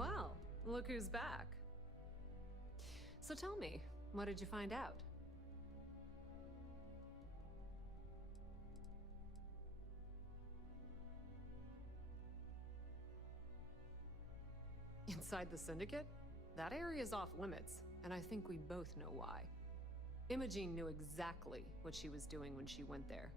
Well, look who's back. So tell me, what did you find out? Inside the Syndicate? That area is off limits, and I think we both know why. Imogene knew exactly what she was doing when she went there.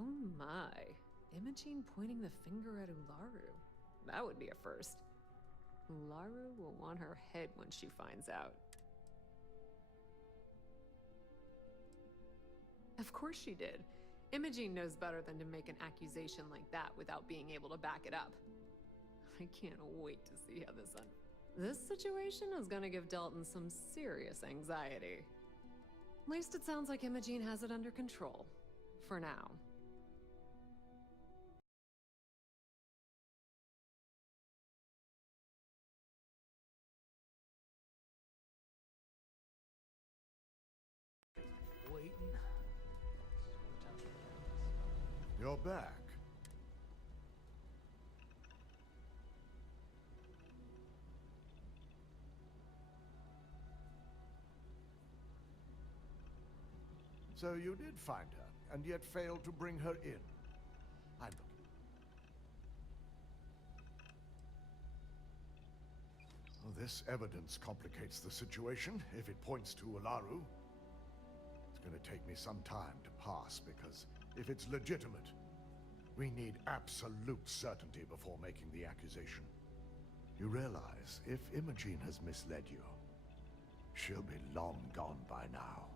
Oh my. Imogene pointing the finger at Ularu. That would be a first. Ularu will want her head when she finds out. Of course she did. Imogene knows better than to make an accusation like that without being able to back it up. I can't wait to see how this situation is gonna give Delton some serious anxiety. At least it sounds like Imogene has it under control. For now. Waiting. You're back. So you did find her, and yet failed to bring her in. I'm looking. Well, this evidence complicates the situation, if it points to Ularu. It's gonna take me some time to pass, because if it's legitimate, we need absolute certainty before making the accusation. You realize, if Imogene has misled you, she'll be long gone by now.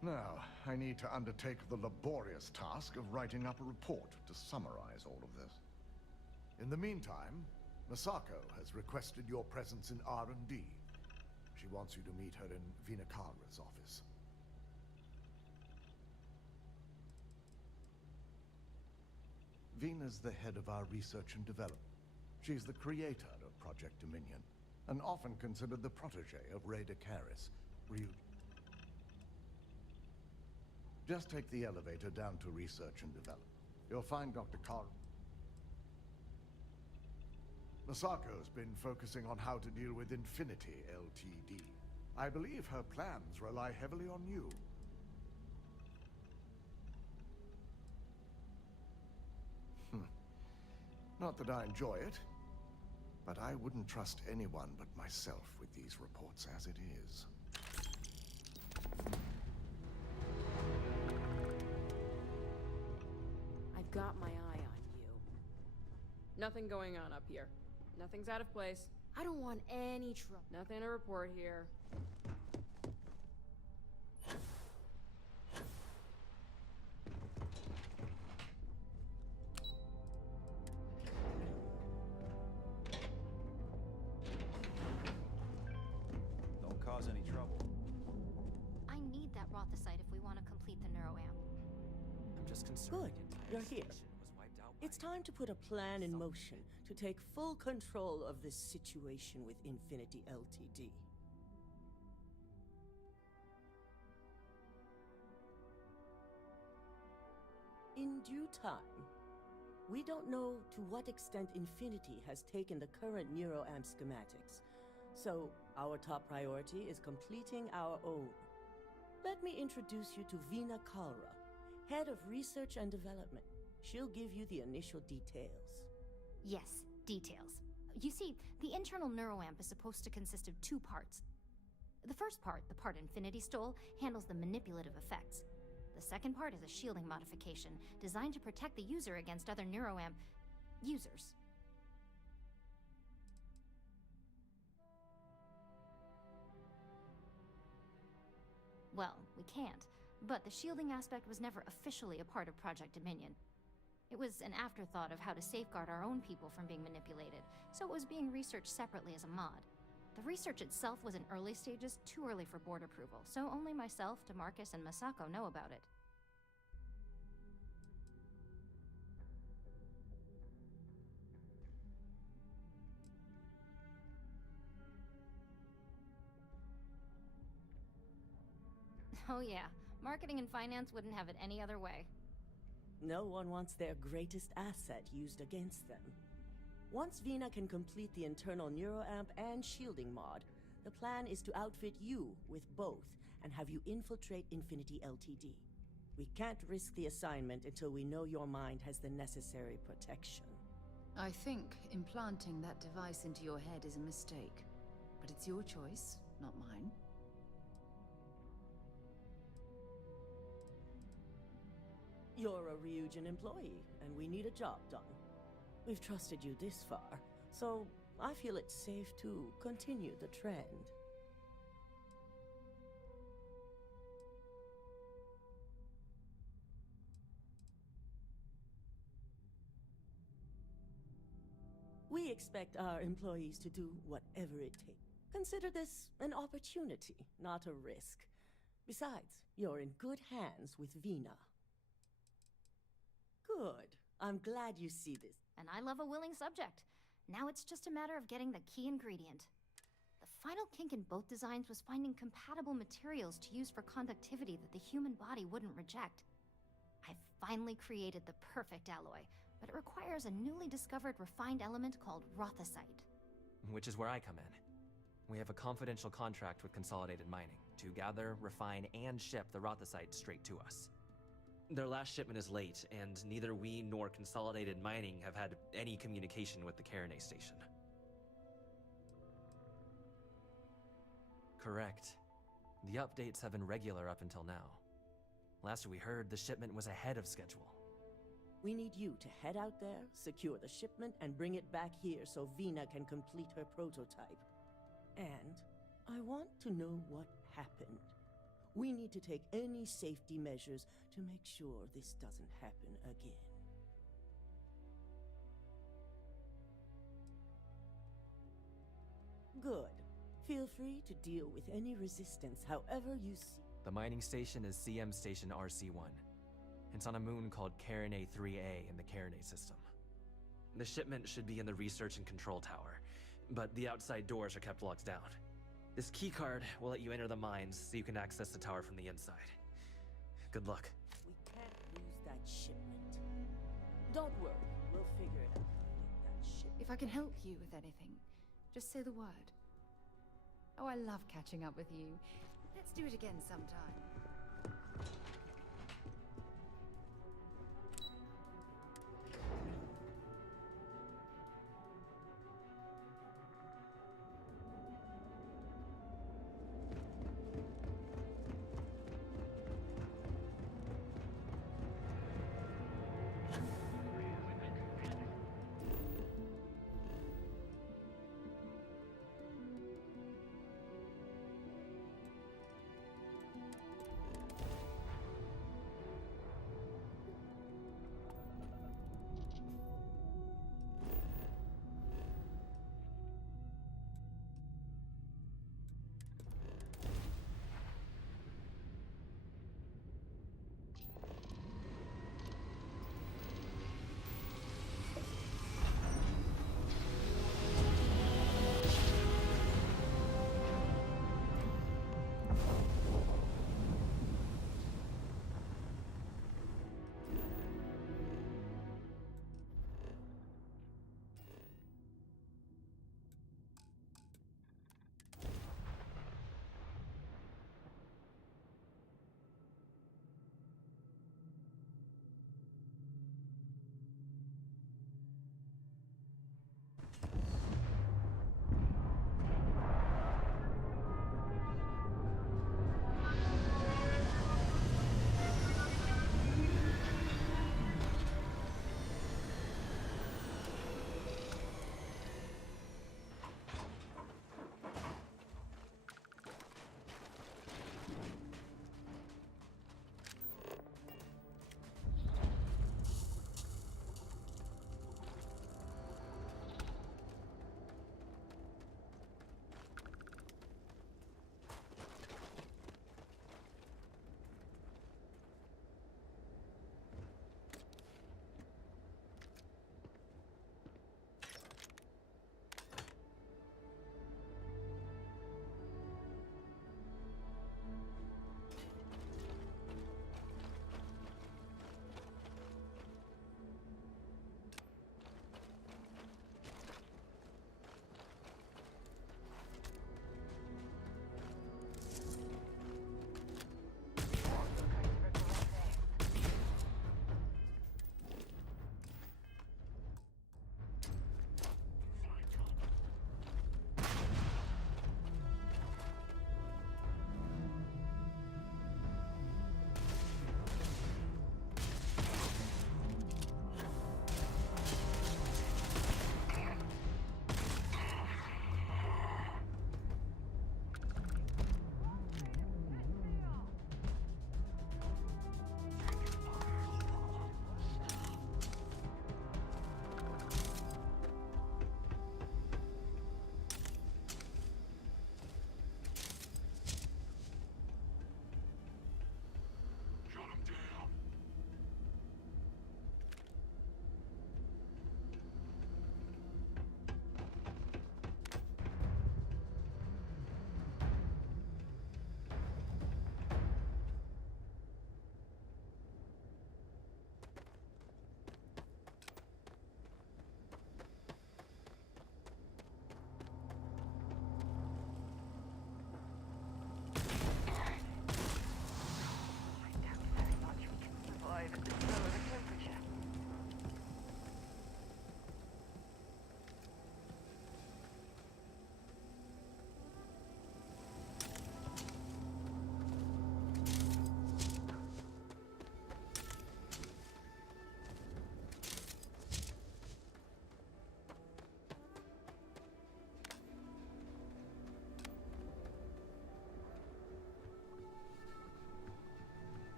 Now, I need to undertake the laborious task of writing up a report to summarize all of this. In the meantime, Masako has requested your presence in R&D. She wants you to meet her in Vinakara's office. Vina's the head of our research and development. She's the creator of Project Dominion, and often considered the protege of Ray DeCaris. Just take the elevator down to research and development. You'll find Dr. Carl. Masako's been focusing on how to deal with Infinity Ltd. I believe her plans rely heavily on you. Not that I enjoy it, but I wouldn't trust anyone but myself with these reports as it is. I've got my eye on you. Nothing going on up here. Nothing's out of place. I don't want any trouble. Nothing to report here. Don't cause any trouble. I need that rothicite if we want to complete the neuroamp. I'm just concerned. Good. You're here. It's time to put a plan in motion to take full control of this situation with Infinity Ltd. In due time. We don't know to what extent Infinity has taken the current neuroamp schematics, so our top priority is completing our own. Let me introduce you to Vina Kalra, Head of Research and Development. She'll give you the initial details. Yes, details. You see, the internal neuroamp is supposed to consist of two parts. The first part, the part Infinity stole, handles the manipulative effects. The second part is a shielding modification, designed to protect the user against other neuroamp users. Well, we can't, but the shielding aspect was never officially a part of Project Dominion. It was an afterthought of how to safeguard our own people from being manipulated, so it was being researched separately as a mod. The research itself was in early stages, too early for board approval, so only myself, DeMarcus, and Masako know about it. Oh yeah, marketing and finance wouldn't have it any other way. No one wants their greatest asset used against them. Once Vina can complete the internal neuroamp and shielding mod, the plan is to outfit you with both and have you infiltrate Infinity Ltd. We can't risk the assignment until we know your mind has the necessary protection. I think implanting that device into your head is a mistake. But it's your choice, not mine. You're a Ryujin employee, and we need a job done. We've trusted you this far, so I feel it's safe to continue the trend. We expect our employees to do whatever it takes. Consider this an opportunity, not a risk. Besides, you're in good hands with Vina. Good. I'm glad you see this. And I love a willing subject. Now it's just a matter of getting the key ingredient. The final kink in both designs was finding compatible materials to use for conductivity that the human body wouldn't reject. I've finally created the perfect alloy, but it requires a newly discovered refined element called rothosite. Which is where I come in. We have a confidential contract with Consolidated Mining to gather, refine, and ship the rothosite straight to us. Their last shipment is late, and neither we nor Consolidated Mining have had any communication with the Carinae station. Correct. The updates have been regular up until now. Last we heard, the shipment was ahead of schedule. We need you to head out there, secure the shipment, and bring it back here so Vina can complete her prototype. And I want to know what happened. We need to take any safety measures to make sure this doesn't happen again. Good. Feel free to deal with any resistance however you see. The mining station is CM Station RC-1. It's on a moon called Carinae 3A in the Carinae system. The shipment should be in the research and control tower, but the outside doors are kept locked down. This keycard will let you enter the mines so you can access the tower from the inside. Good luck. We can't lose that shipment. Don't worry, we'll figure it out. Get that shipment. If I can help you with anything, just say the word. Oh, I love catching up with you. Let's do it again sometime.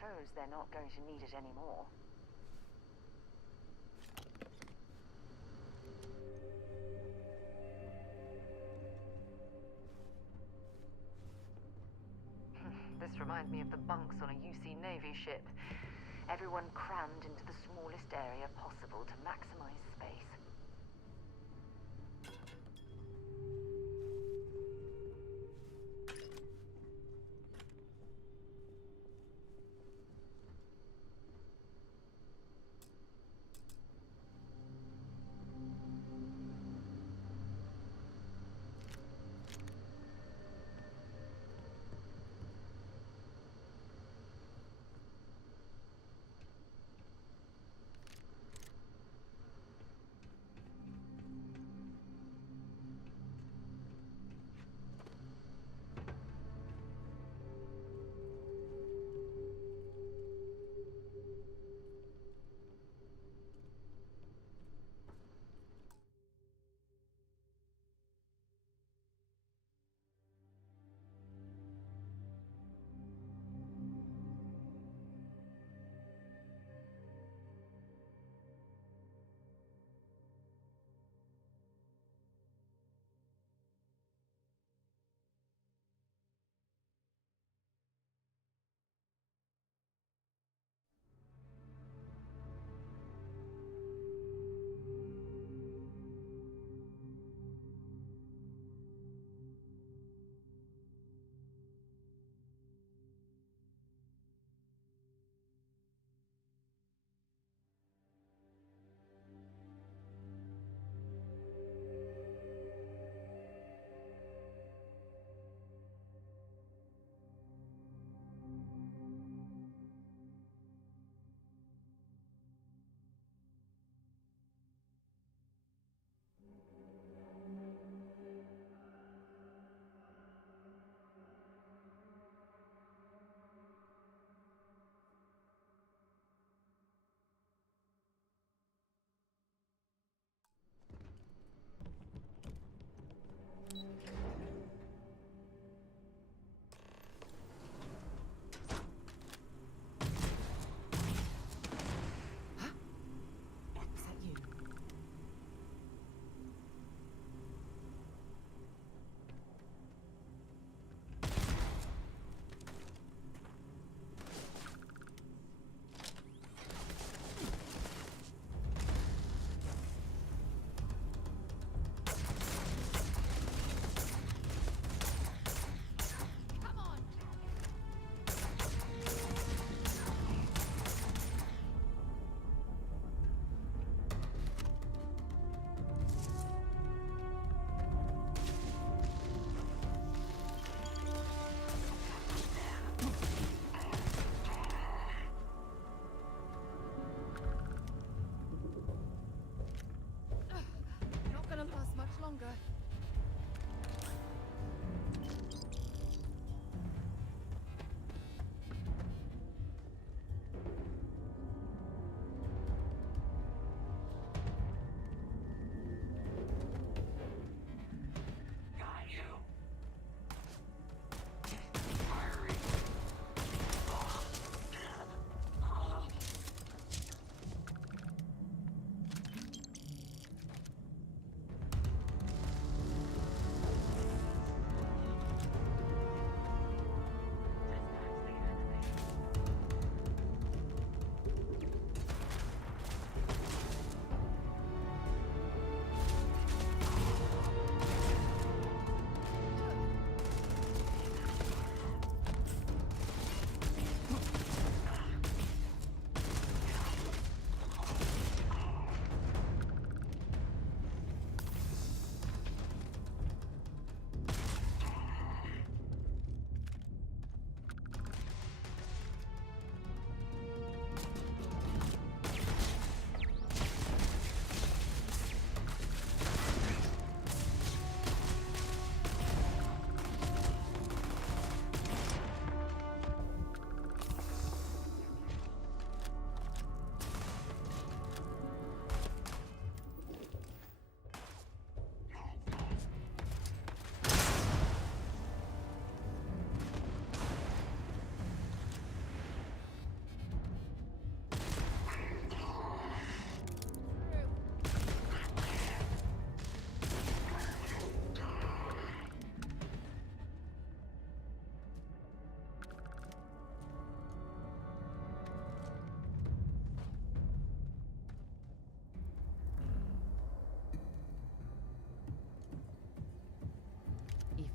suppose they're not going to need it anymore. This reminds me of the bunks on a UC Navy ship. Everyone crammed into the smallest area possible to maximize space.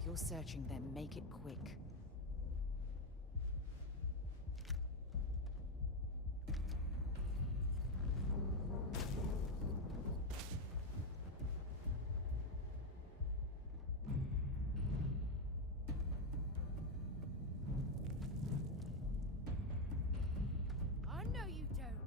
If you're searching them, make it quick. I know you don't.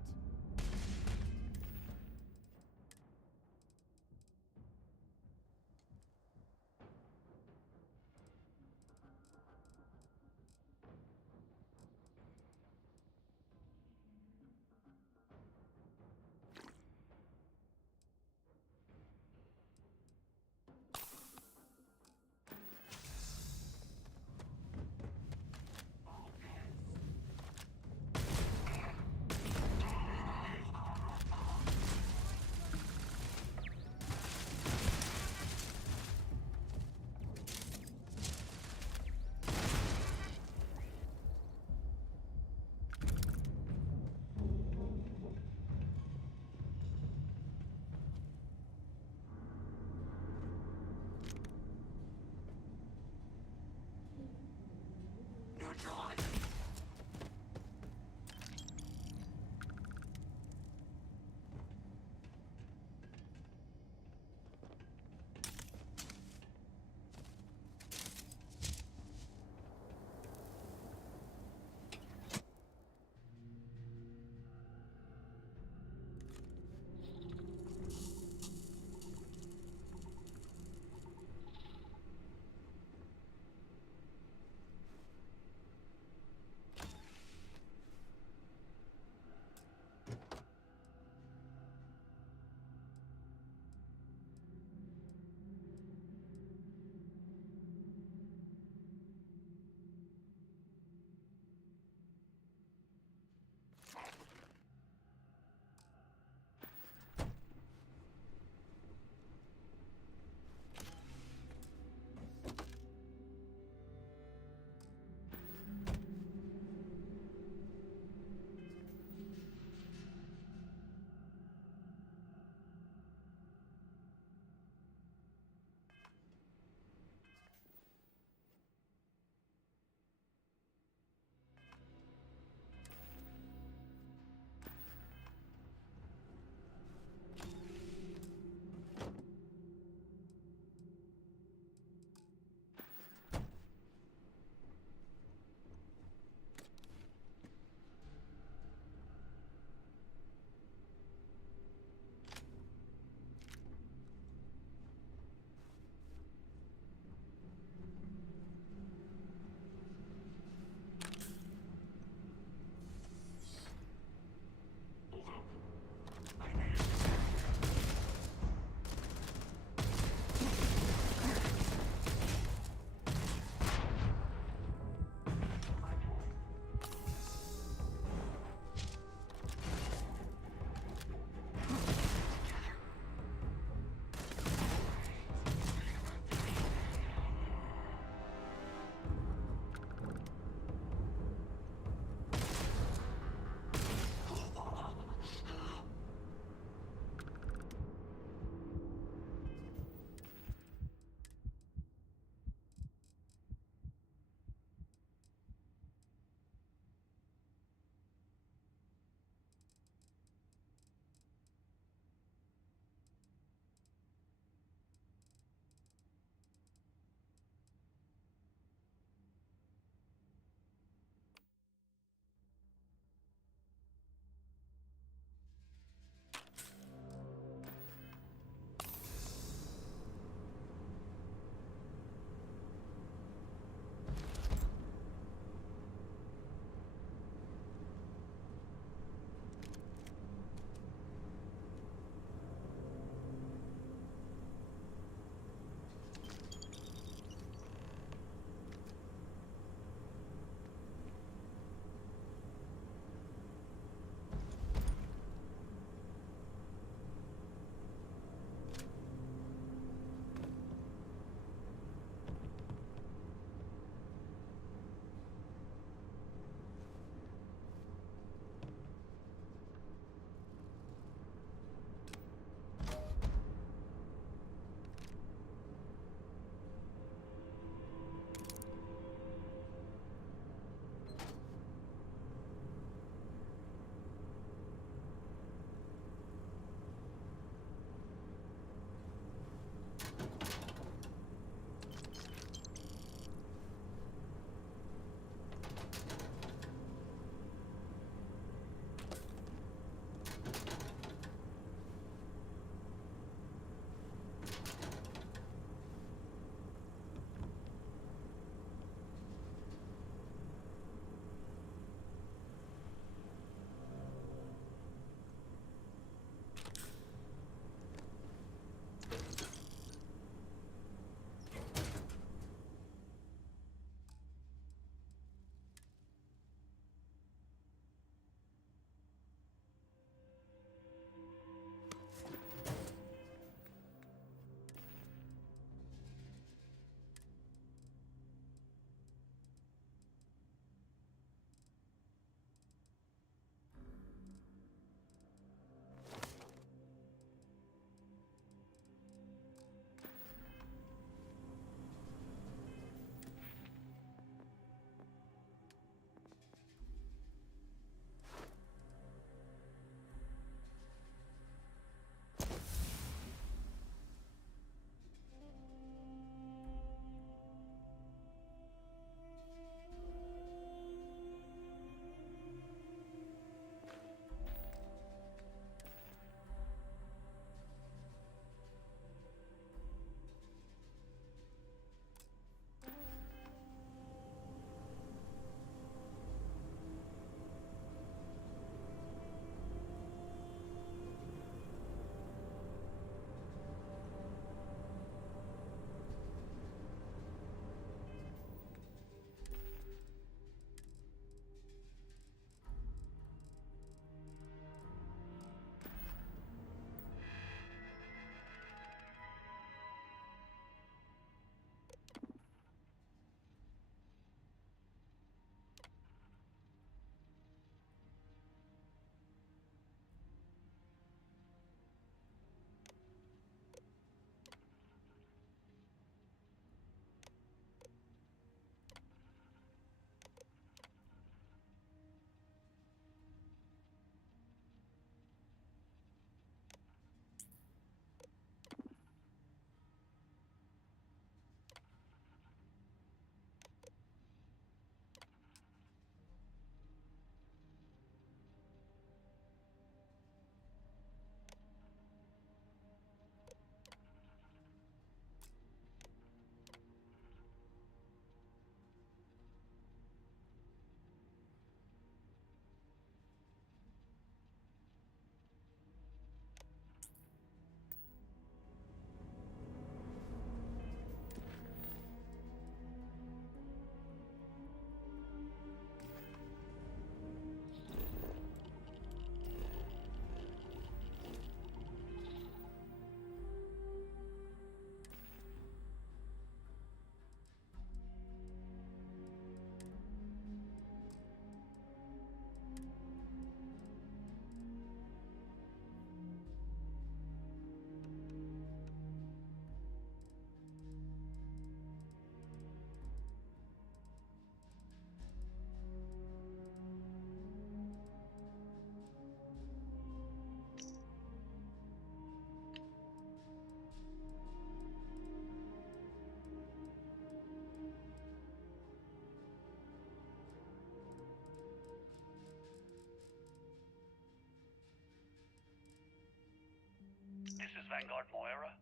Moira.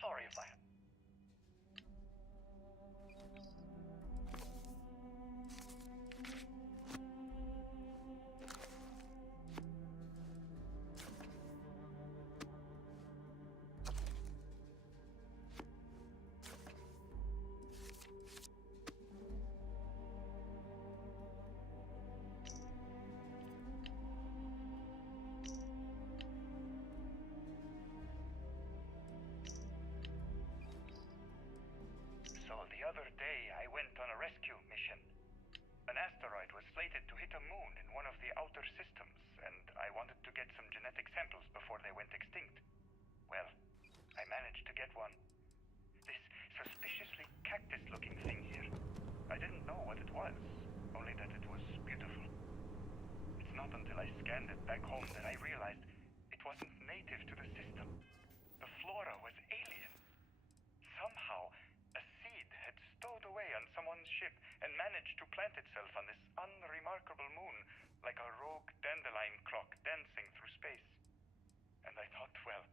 Sorry if I... So the other day, I went on a rescue mission. An asteroid was slated to hit a moon in one of the outer systems, and I wanted to get some genetic samples before they went extinct. Well, I managed to get one. This suspiciously cactus-looking thing here. I didn't know what it was, only that it was beautiful. It's not until I scanned it back home that I realized it wasn't native to the system. The flora was alien. Somehow, a seed had stowed away on someone's ship and managed to plant itself on this unremarkable moon like a rogue dandelion clock dancing through space. And I thought, well,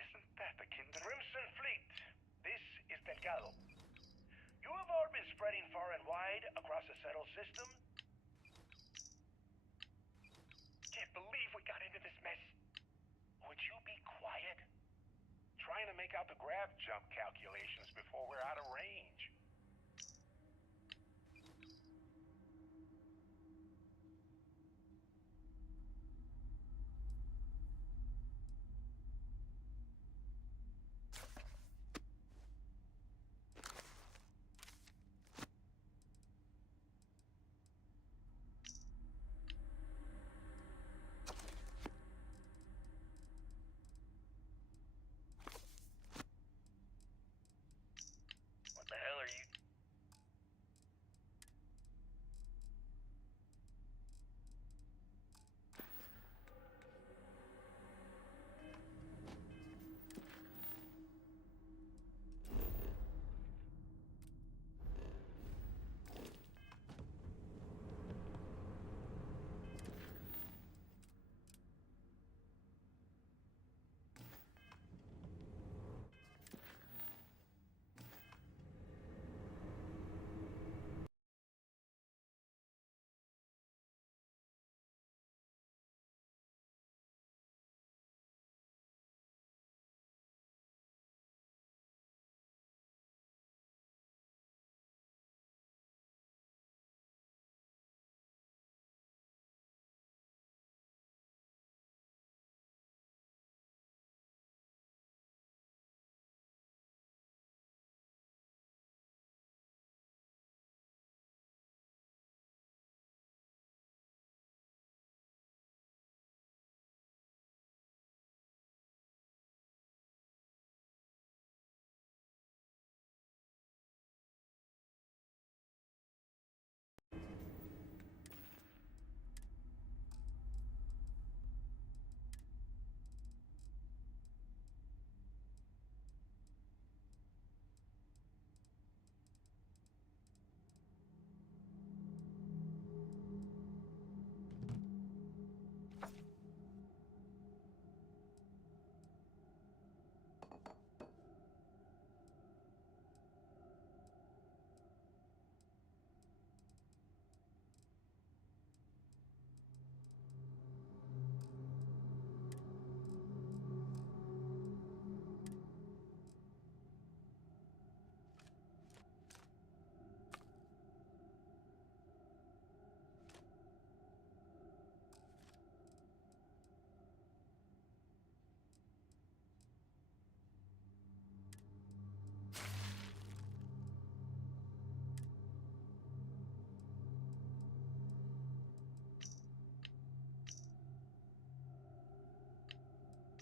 isn't that akin to... Crimson Fleet, this is Delgado. You have all been spreading far and wide across the settled system? Can't believe we got into this mess. Would you be quiet? Trying to make out the grav jump calculations before we're out of range. What the hell are you...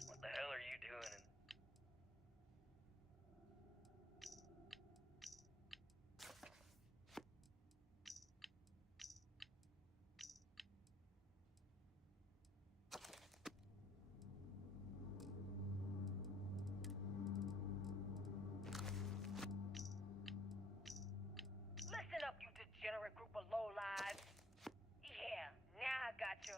What the hell are you doing? Listen up, you degenerate group of lowlives. Yeah, now I got your...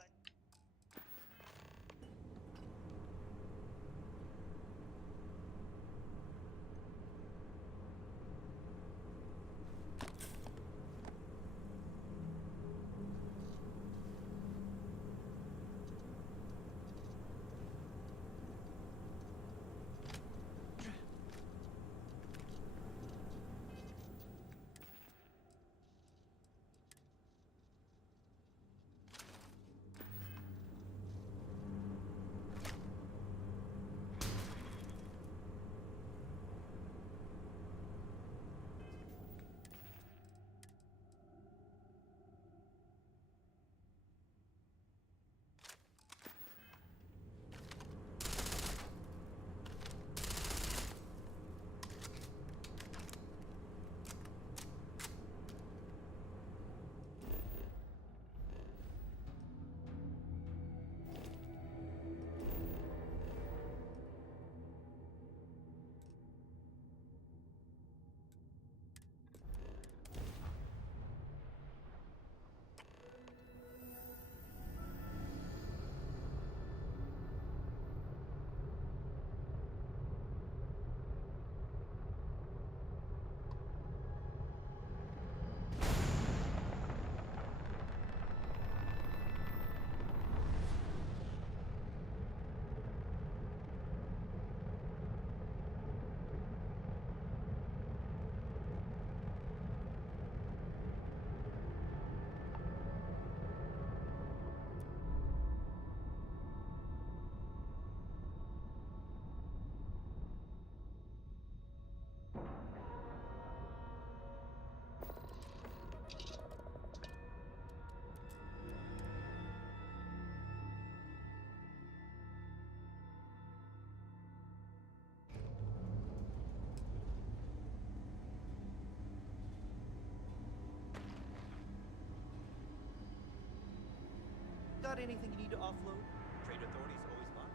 got anything you need to offload? Trade authorities always fine.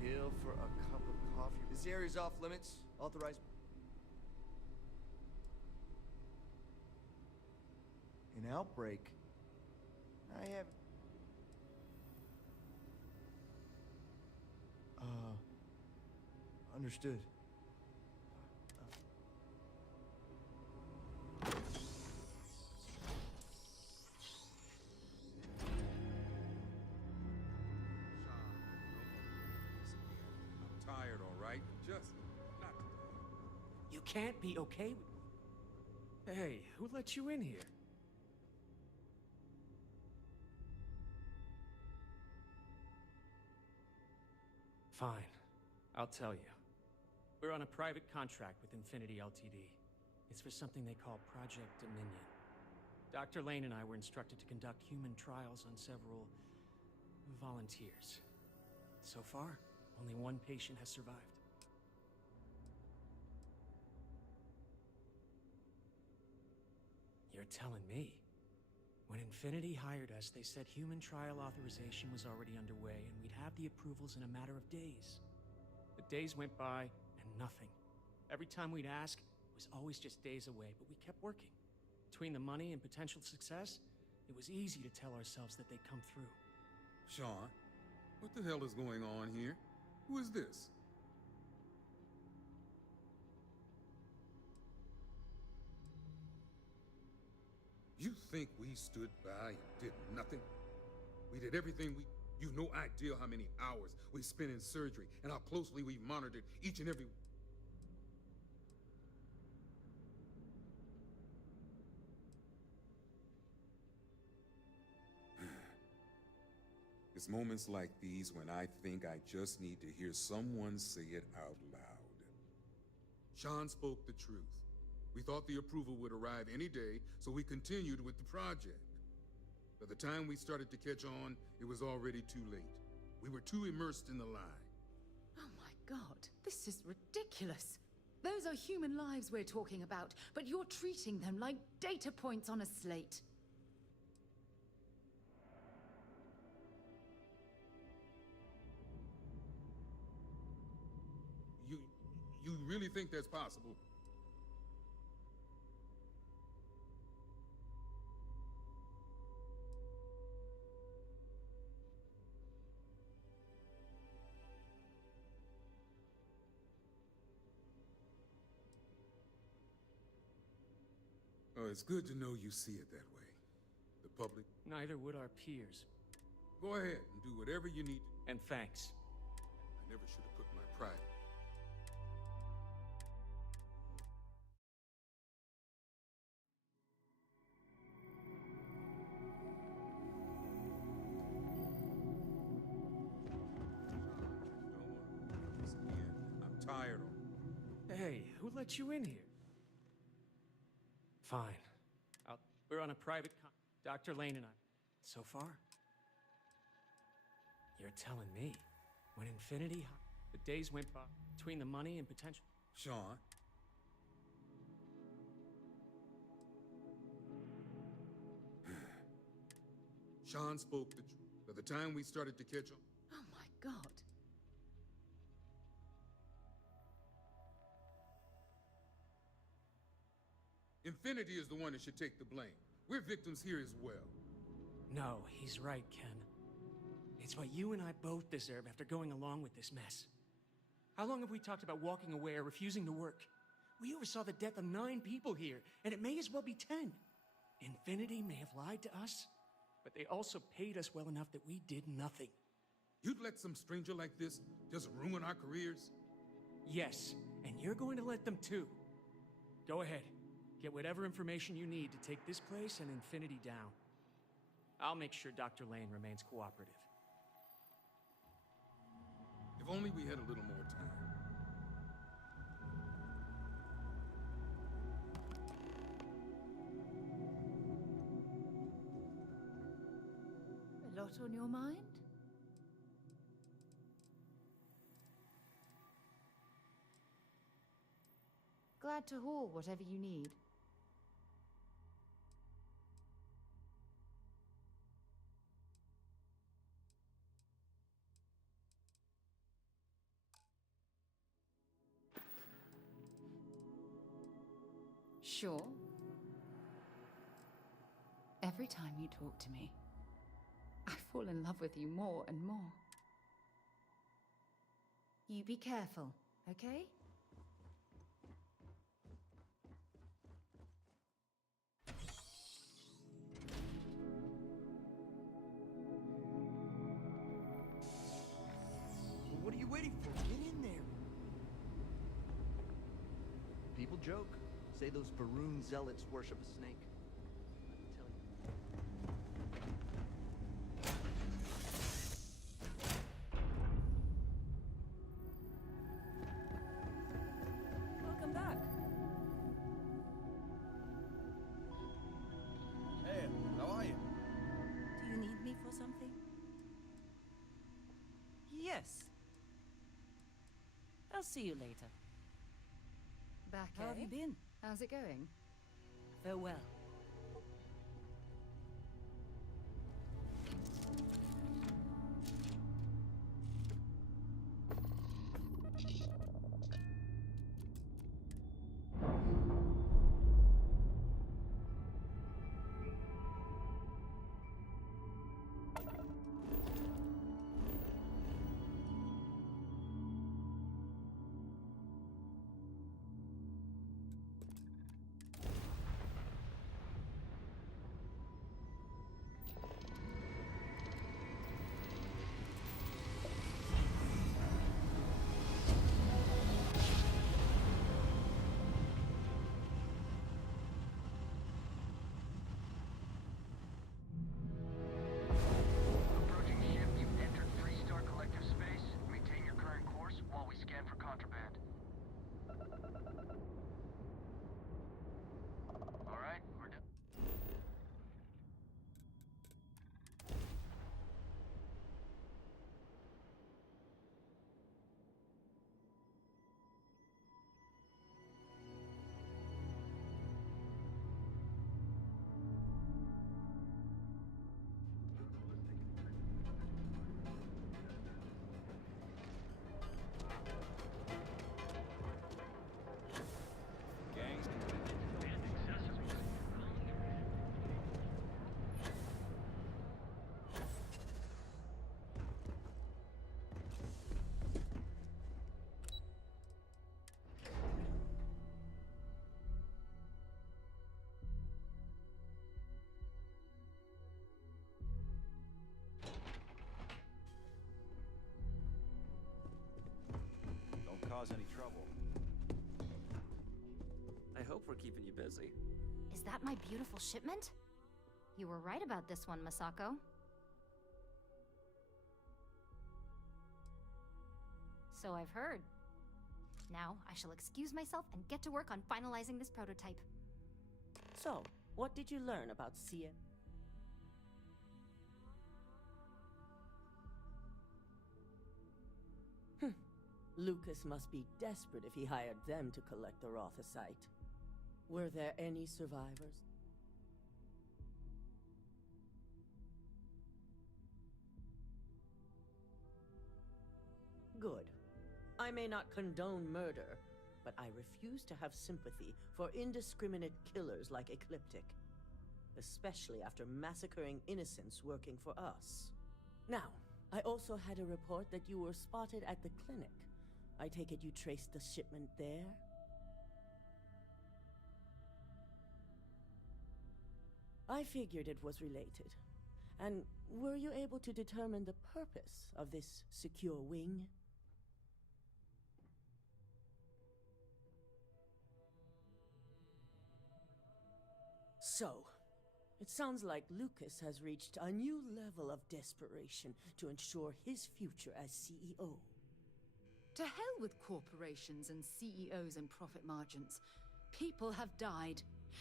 Kill for a cup of coffee. This area's off limits. Authorized. An outbreak? I have... Understood. I'm tired, all right? Just not today. You can't be okay with... Hey, who let you in here? Fine. I'll tell you. We're on a private contract with Infinity Ltd. It's for something they call Project Dominion. Dr. Lane and I were instructed to conduct human trials on several volunteers. So far, only one patient has survived. You're telling me? When Infinity hired us, they said human trial authorization was already underway and we'd have the approvals in a matter of days. The days went by and nothing. Every time we'd ask, it was always just days away, but we kept working. Between the money and potential success, it was easy to tell ourselves that they'd come through. Sean, what the hell is going on here? Who is this? You think we stood by and did nothing? We did everything we... You've no idea how many hours we spent in surgery and how closely we monitored each and every... It's moments like these when I think I just need to hear someone say it out loud. Sean spoke the truth. We thought the approval would arrive any day, so we continued with the project. By the time we started to catch on, it was already too late. We were too immersed in the lie. Oh my god, this is ridiculous. Those are human lives we're talking about, but you're treating them like data points on a slate. You really think that's possible? Oh, it's good to know you see it that way. The public... Neither would our peers. Go ahead and do whatever you need to. And thanks. I never should have put my pride... I'm tired of... Hey, who let you in here? Fine. We're on a private Dr. Lane and I. So far? You're telling me. When Infinity... The days went by. Between the money and potential... Sean? Sean spoke the truth. By the time we started to catch on... Oh my god. Infinity is the one that should take the blame. We're victims here as well. No, he's right, Ken. It's what you and I both deserve after going along with this mess. How long have we talked about walking away or refusing to work? We oversaw the death of 9 people here, and it may as well be 10. Infinity may have lied to us, but they also paid us well enough that we did nothing. You'd let some stranger like this just ruin our careers? Yes, and you're going to let them too. Go ahead. Get whatever information you need to take this place and Infinity down. I'll make sure Dr. Lane remains cooperative. If only we had a little more time. A lot on your mind? Glad to haul whatever you need. Sure. Every time you talk to me, I fall in love with you more and more. You be careful, okay? Well, what are you waiting for? Get in there. People joke. Say those Varun zealots worship a snake. Welcome back. Hey, how are you? Do you need me for something? Yes. I'll see you later. Back, How have eh? you been? How's it going? Farewell. Approaching ship, you've entered Freestar Collective space. Maintain your current course while we scan for contraband. Alright, we're done. Gangs can don't cause any trouble. I hope we're keeping you busy. Is that my beautiful shipment? You were right about this one, Masako. So I've heard. Now, I shall excuse myself and get to work on finalizing this prototype. So, what did you learn about CM? Lucas must be desperate if he hired them to collect the Rothosite. Were there any survivors? Good. I may not condone murder, but I refuse to have sympathy for indiscriminate killers like Ecliptic, especially after massacring innocents working for us. Now, I also had a report that you were spotted at the clinic. I take it you traced the shipment there? I figured it was related. And were you able to determine the purpose of this secure wing? So, it sounds like Lucas has reached a new level of desperation to ensure his future as CEO. To hell with corporations and CEOs and profit margins. People have died,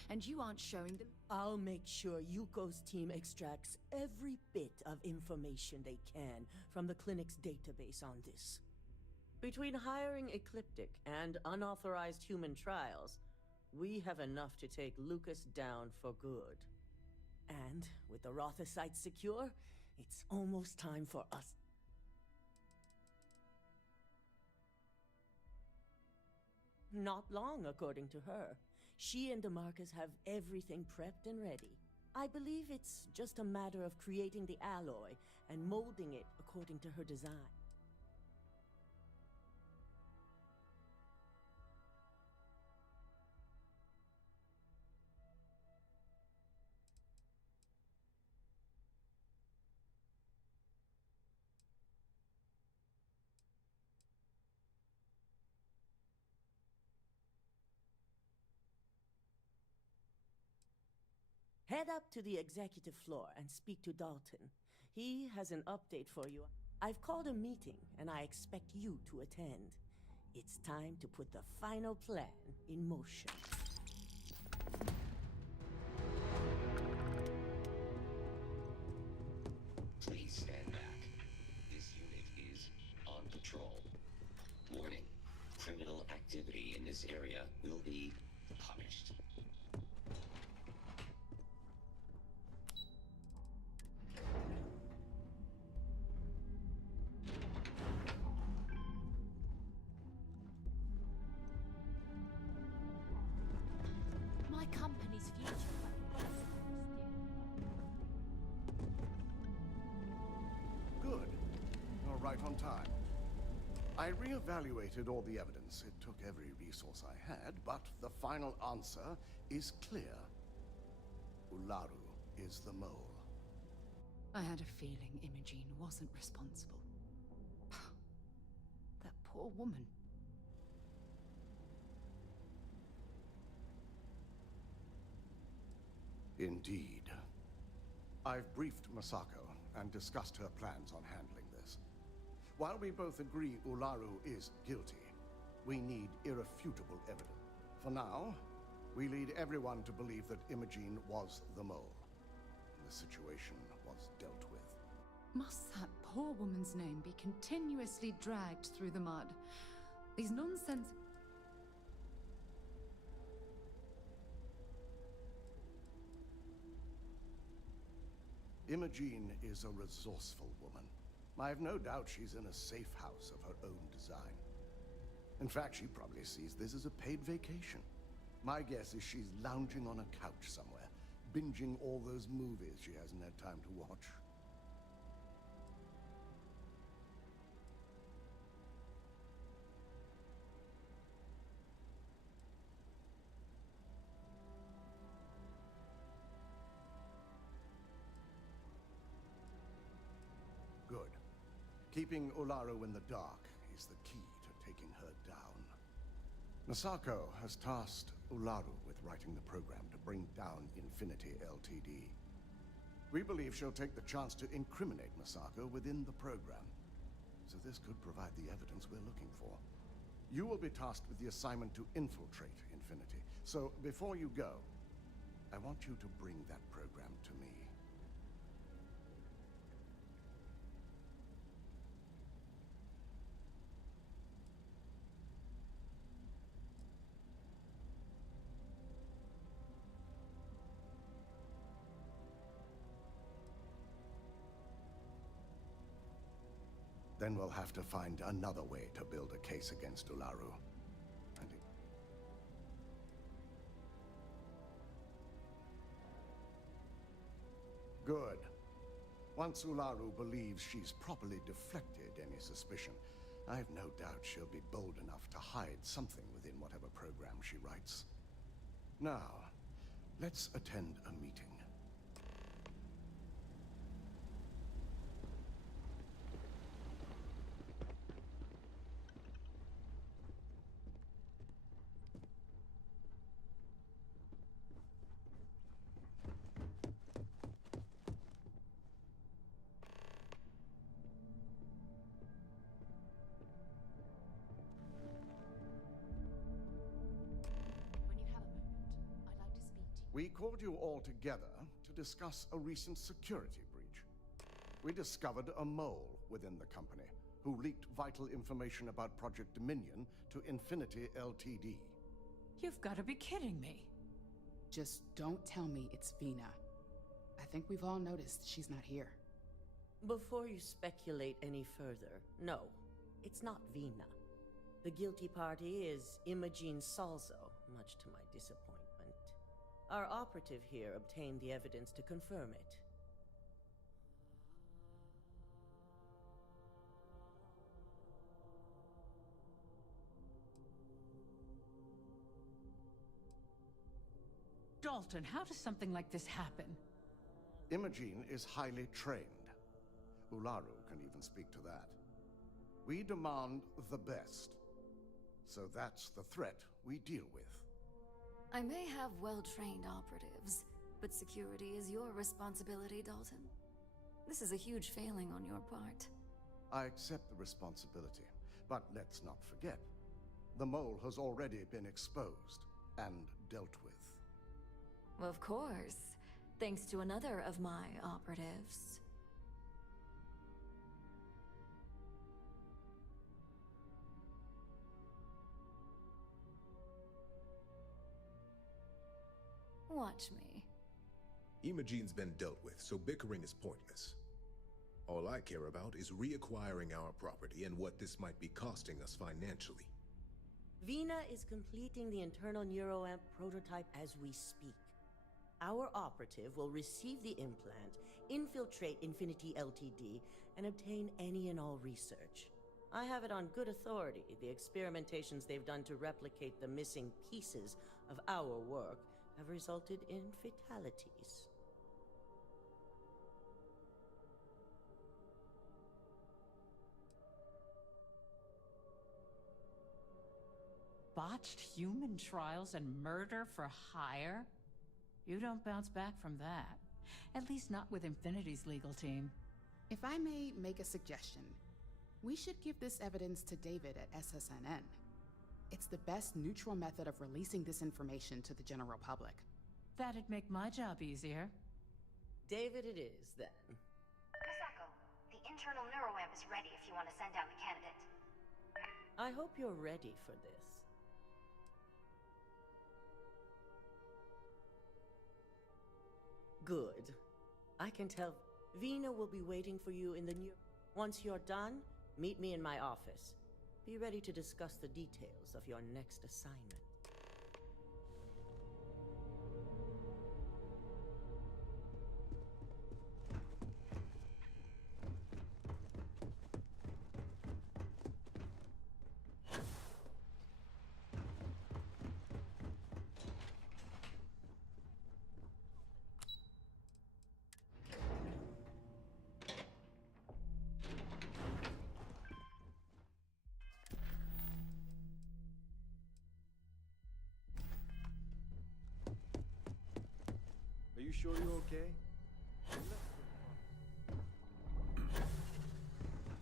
and you aren't showing them. I'll make sure Yuko's team extracts every bit of information they can from the clinic's database on this. Between hiring Ecliptic and unauthorized human trials, we have enough to take Lucas down for good. And with the Rothosite secure, it's almost time for us. Not long, according to her. She and DeMarcus have everything prepped and ready. I believe it's just a matter of creating the alloy and molding it according to her design. Head up to the executive floor and speak to Dalton. He has an update for you. I've called a meeting, and I expect you to attend. It's time to put the final plan in motion. Please stand back. This unit is on patrol. Warning. Criminal activity in this area will be punished. My company's future. Good. You're right on time. I re-evaluated all the evidence. It took every resource I had, but the final answer is clear. Ularu is the mole. I had a feeling Imogene wasn't responsible. That poor woman. Indeed. I've briefed Masako and discussed her plans on handling this. While we both agree Ularu is guilty, we need irrefutable evidence. For now, we lead everyone to believe that Imogene was the mole. The situation was dealt with. Must that poor woman's name be continuously dragged through the mud? These nonsense... Imogene is a resourceful woman. I have no doubt she's in a safe house of her own design. In fact, she probably sees this as a paid vacation. My guess is she's lounging on a couch somewhere, binging all those movies she hasn't had time to watch. Good. Keeping Ularu in the dark is the key to taking her down. Masako has tasked Ularu with writing the program to bring down Infinity Ltd. We believe she'll take the chance to incriminate Masako within the program. So this could provide the evidence we're looking for. You will be tasked with the assignment to infiltrate Infinity. So before you go, I want you to bring that program to me. Then we'll have to find another way to build a case against Ularu. And Good. Once Ularu believes she's properly deflected any suspicion, I have no doubt she'll be bold enough to hide something within whatever program she writes. Now, let's attend a meeting. We called you all together to discuss a recent security breach. We discovered a mole within the company who leaked vital information about Project Dominion to Infinity Ltd. You've got to be kidding me. Just don't tell me it's Vina. I think we've all noticed she's not here. Before you speculate any further, no, it's not Vina. The guilty party is Imogene Salzo, much to my disappointment. Our operative here obtained the evidence to confirm it. Dalton, how does something like this happen? Imogene is highly trained. Ularu can even speak to that. We demand the best. So that's the threat we deal with. I may have well-trained operatives, but security is your responsibility, Dalton. This is a huge failing on your part. I accept the responsibility, but let's not forget. The mole has already been exposed and dealt with. Of course, thanks to another of my operatives. Watch me. Imogene's been dealt with, so bickering is pointless. All I care about is reacquiring our property and what this might be costing us financially. Vina is completing the internal neuroamp prototype as we speak. Our operative will receive the implant, infiltrate Infinity Ltd, and obtain any and all research. I have it on good authority the experimentations they've done to replicate the missing pieces of our work have resulted in fatalities. Botched human trials and murder for hire? You don't bounce back from that. At least not with Infinity's legal team. If I may make a suggestion, we should give this evidence to David at SSNN. It's the best neutral method of releasing this information to the general public. That'd make my job easier. David it is, then. Misako, the internal neuroamp is ready if you want to send down the candidate. I hope you're ready for this. Good. I can tell Vina will be waiting for you in the new... Once you're done, meet me in my office. Be ready to discuss the details of your next assignment. Are you sure you're okay?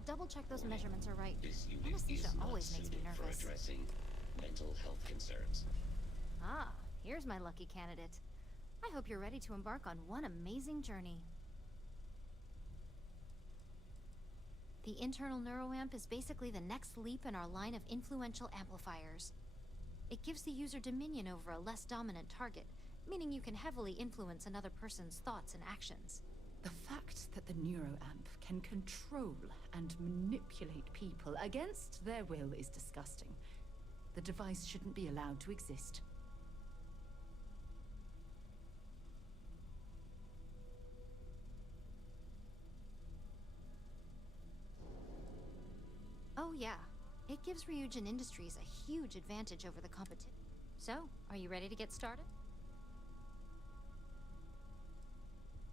Double check those measurements are right. This unit Anesthesia is not always makes me suited for nervous. addressing mental health concerns. Ah, here's my lucky candidate. I hope you're ready to embark on one amazing journey. The internal neuroamp is basically the next leap in our line of influential amplifiers. It gives the user dominion over a less dominant target, meaning you can heavily influence another person's thoughts and actions. The fact that the neuroamp can control and manipulate people against their will is disgusting. The device shouldn't be allowed to exist. Oh yeah, it gives Ryujin Industries a huge advantage over the competition. So, are you ready to get started?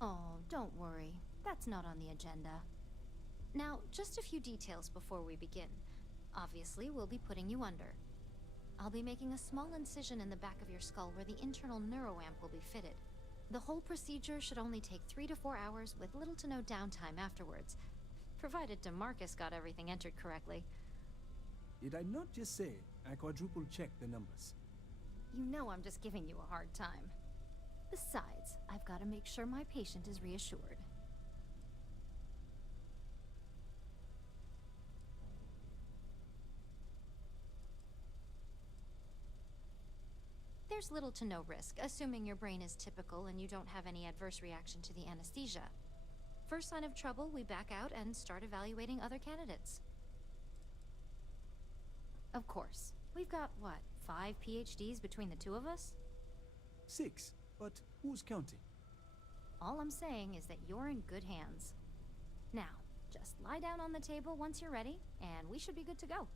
Oh, don't worry. That's not on the agenda. Now, just a few details before we begin. Obviously, we'll be putting you under. I'll be making a small incision in the back of your skull where the internal neuroamp will be fitted. The whole procedure should only take 3 to 4 hours with little to no downtime afterwards, provided DeMarcus got everything entered correctly. Did I not just say I quadruple-checked the numbers? You know I'm just giving you a hard time. Besides, I've got to make sure my patient is reassured. There's little to no risk, assuming your brain is typical and you don't have any adverse reaction to the anesthesia. First sign of trouble, we back out and start evaluating other candidates. Of course. We've got, what, 5 PhDs between the two of us? 6. But who's counting? All I'm saying is that you're in good hands. Now, just lie down on the table once you're ready, and we should be good to go.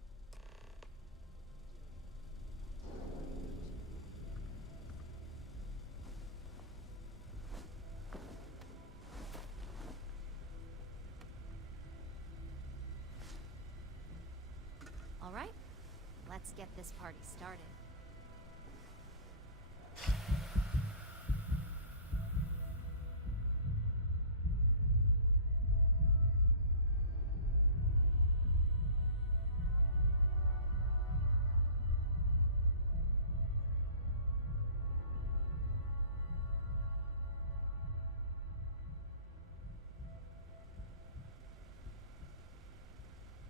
All right, let's get this party started.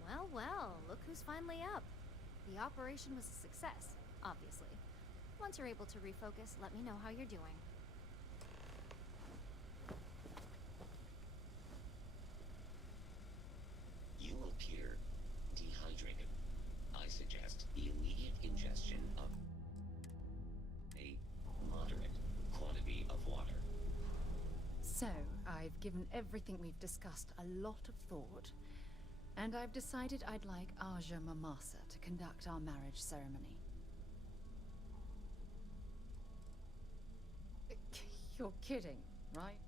Well, well, look who's finally up. The operation was a success, obviously. Once you're able to refocus, let me know how you're doing. You appear dehydrated. I suggest the immediate ingestion of a moderate quantity of water. So, I've given everything we've discussed a lot of thought. And I've decided I'd like Aja Mamasa to conduct our marriage ceremony. You're kidding, right?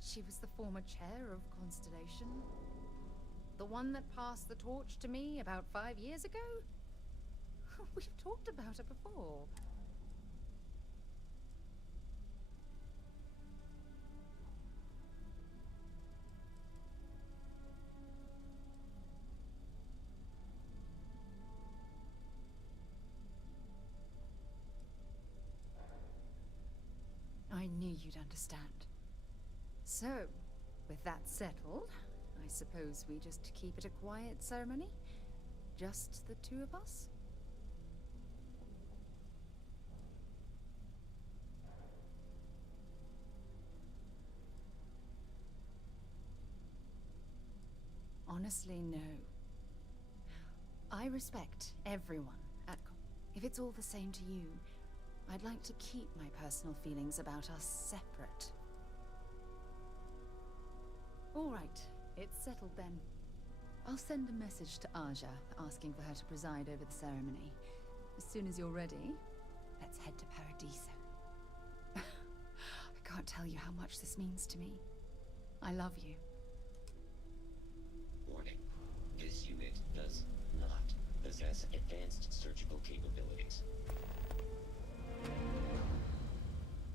She was the former chair of Constellation? The one that passed the torch to me about 5 years ago? We've talked about her before. I knew you'd understand. So, with that settled, I suppose we just keep it a quiet ceremony? Just the two of us? Honestly, no. I respect everyone at If it's all the same to you, I'd like to keep my personal feelings about us separate. All right, it's settled then. I'll send a message to Aja, asking for her to preside over the ceremony. As soon as you're ready, let's head to Paradiso. I can't tell you how much this means to me. I love you. Warning. This unit does not possess advanced surgical capabilities.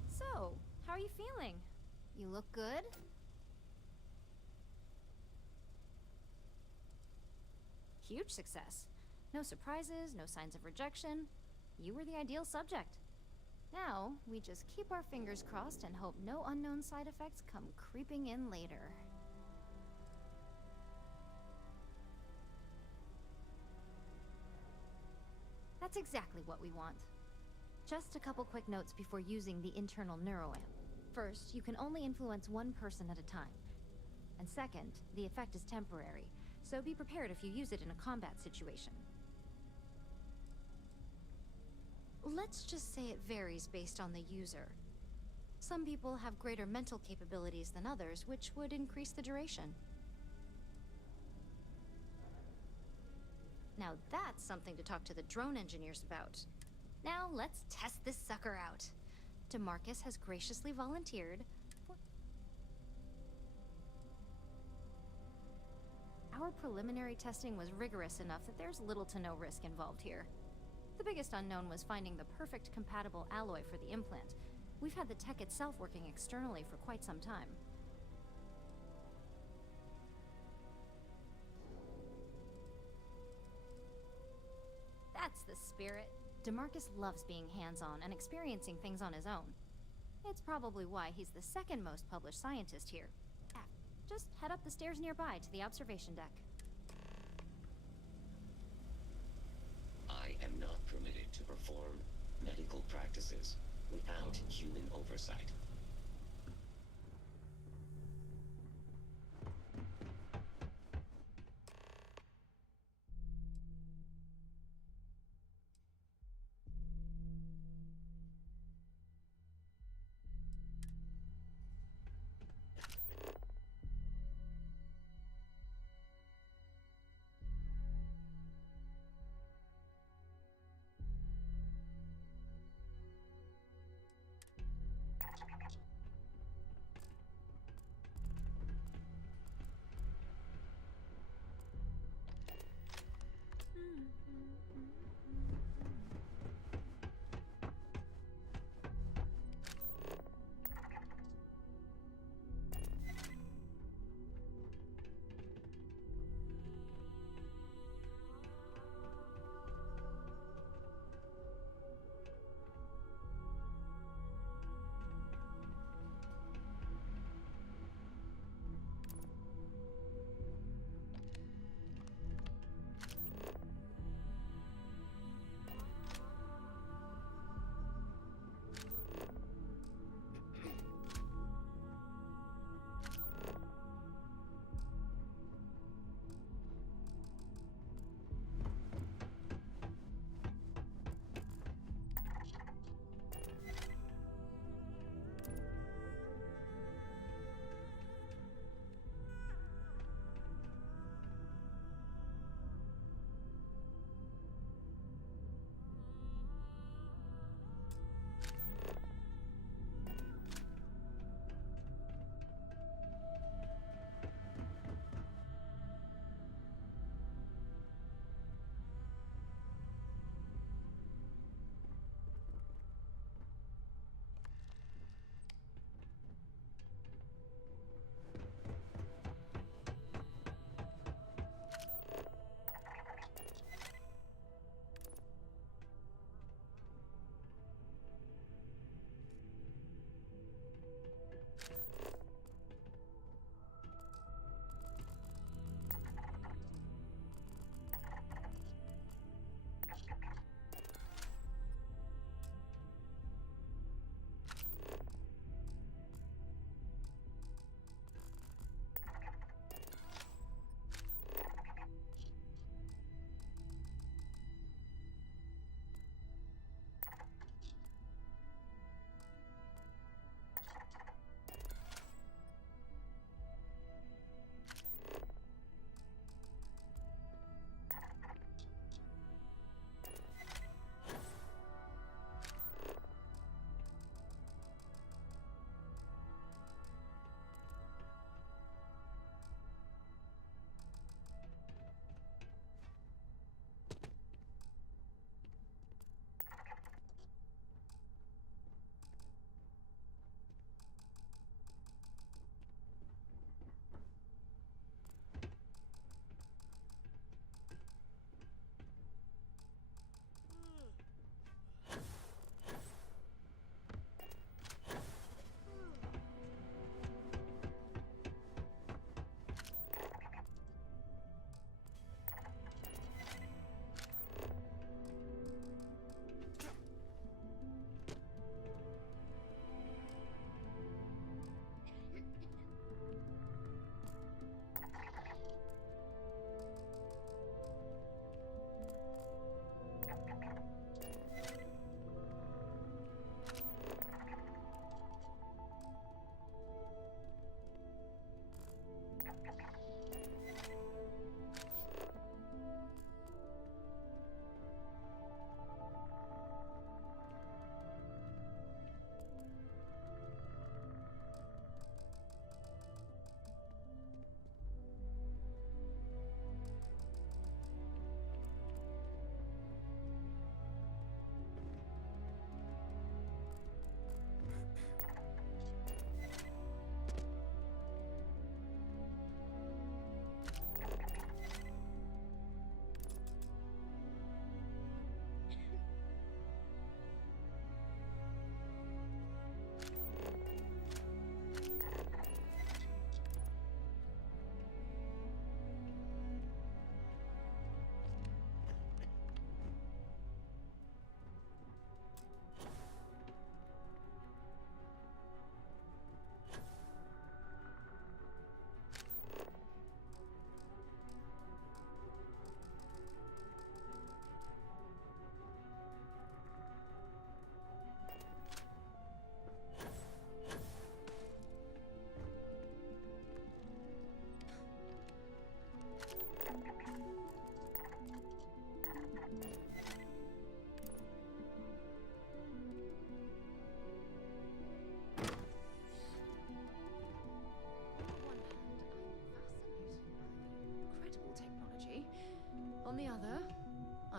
So, how are you feeling? You look good? Huge success. No surprises, no signs of rejection. You were the ideal subject. Now, we just keep our fingers crossed and hope no unknown side effects come creeping in later. That's exactly what we want. Just a couple quick notes before using the internal neuroamp. First, you can only influence one person at a time. And second, the effect is temporary, so be prepared if you use it in a combat situation. Let's just say it varies based on the user. Some people have greater mental capabilities than others, which would increase the duration. Now that's something to talk to the drone engineers about. Now let's test this sucker out. DeMarcus has graciously volunteered for... Our preliminary testing was rigorous enough that there's little to no risk involved here. The biggest unknown was finding the perfect compatible alloy for the implant. We've had the tech itself working externally for quite some time. That's the spirit. DeMarcus loves being hands-on and experiencing things on his own. It's probably why he's the second most published scientist here. Just head up the stairs nearby to the observation deck. I am not permitted to perform medical practices without human oversight.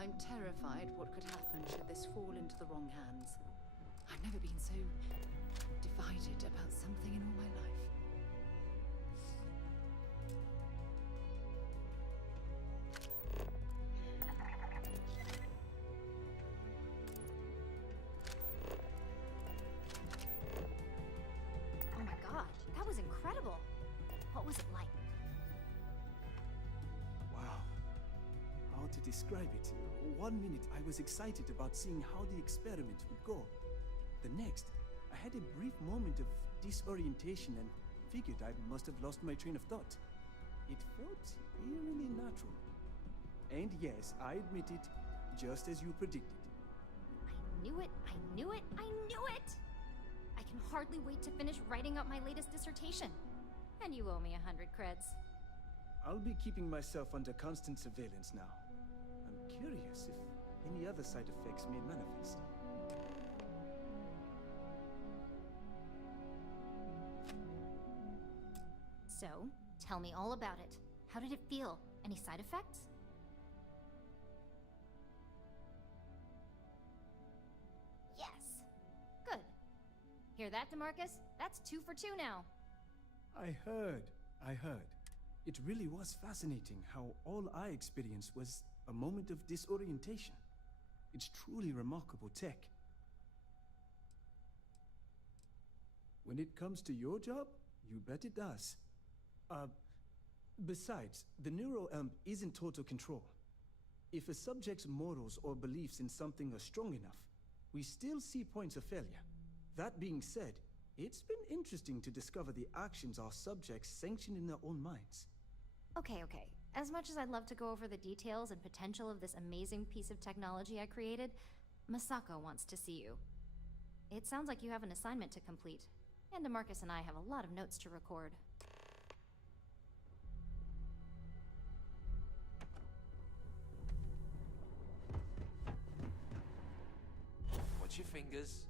I'm terrified what could happen should this fall into the wrong hands. I've never been so divided about something in all my life. Oh my god, that was incredible. What was it like? Wow. How to describe it? 1 minute I was excited about seeing how the experiment would go. The next, I had a brief moment of disorientation and figured I must have lost my train of thought. It felt eerily natural. And yes, I admit it, just as you predicted. I knew it, I knew it, I knew it! I can hardly wait to finish writing up my latest dissertation. And you owe me 100 creds. I'll be keeping myself under constant surveillance now. I'm curious if any other side effects may manifest. So, tell me all about it. How did it feel? Any side effects? Yes! Good. Hear that, DeMarcus? That's 2 for 2 now. I heard. It really was fascinating how all I experienced was a moment of disorientation. It's truly remarkable tech. When it comes to your job, you bet it does. Besides, the neural amp is in total control. If a subject's morals or beliefs in something are strong enough, we still see points of failure. That being said, it's been interesting to discover the actions our subjects sanction in their own minds. Okay. As much as I'd love to go over the details and potential of this amazing piece of technology I created, Masako wants to see you. It sounds like you have an assignment to complete, and DeMarcus and I have a lot of notes to record. Watch your fingers.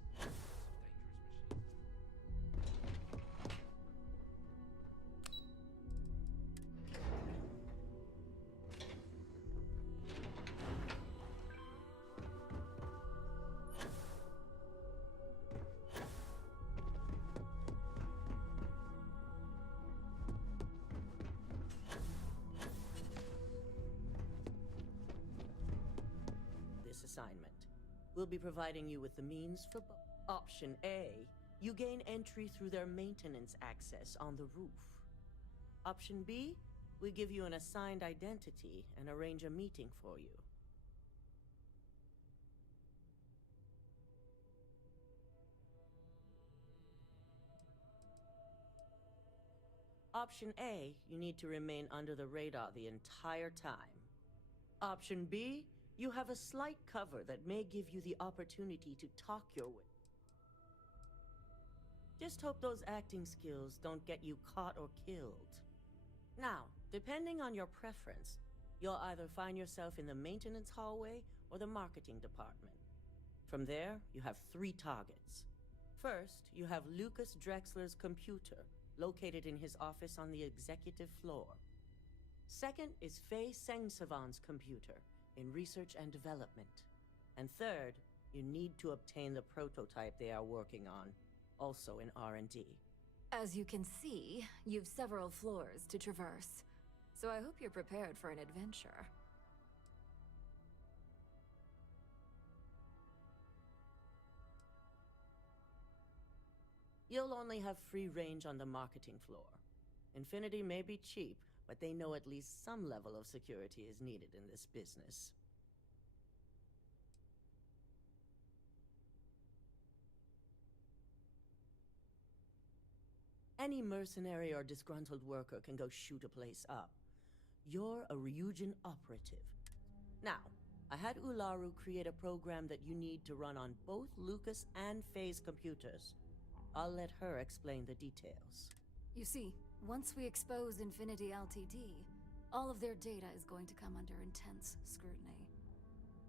Assignment. We'll be providing you with the means for Option A, you gain entry through their maintenance access on the roof. Option B, we give you an assigned identity and arrange a meeting for you. Option A, you need to remain under the radar the entire time. Option B, you have a slight cover that may give you the opportunity to talk your way. Just hope those acting skills don't get you caught or killed. Now, depending on your preference, you'll either find yourself in the maintenance hallway or the marketing department. From there, you have 3 targets. First, you have Lucas Drexler's computer, located in his office on the executive floor. Second is Faye Sengsavan's computer, in research and development. And third, you need to obtain the prototype they are working on, also in R&D. As you can see, you've several floors to traverse, so I hope you're prepared for an adventure. You'll only have free range on the marketing floor. Infinity may be cheap, but they know at least some level of security is needed in this business. Any mercenary or disgruntled worker can go shoot a place up. You're a Ryujin operative. Now, I had Ularu create a program that you need to run on both Lucas and Faye's computers. I'll let her explain the details. You see, once we expose Infinity Ltd, all of their data is going to come under intense scrutiny.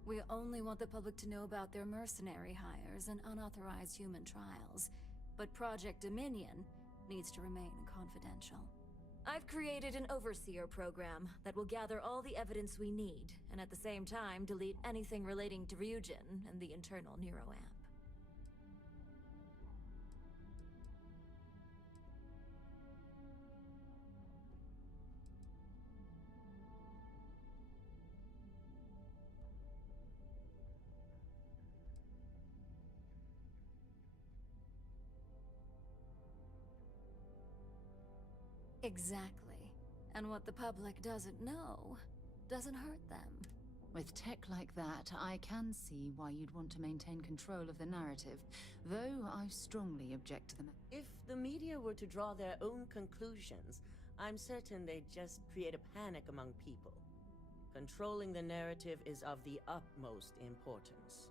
We only want the public to know about their mercenary hires and unauthorized human trials, but Project Dominion needs to remain confidential. I've created an overseer program that will gather all the evidence we need, and at the same time delete anything relating to Ryujin and the internal neuroamp. Exactly. And what the public doesn't know doesn't hurt them. With tech like that, I can see why you'd want to maintain control of the narrative, though I strongly object to them. If the media were to draw their own conclusions, I'm certain they'd just create a panic among people. Controlling the narrative is of the utmost importance.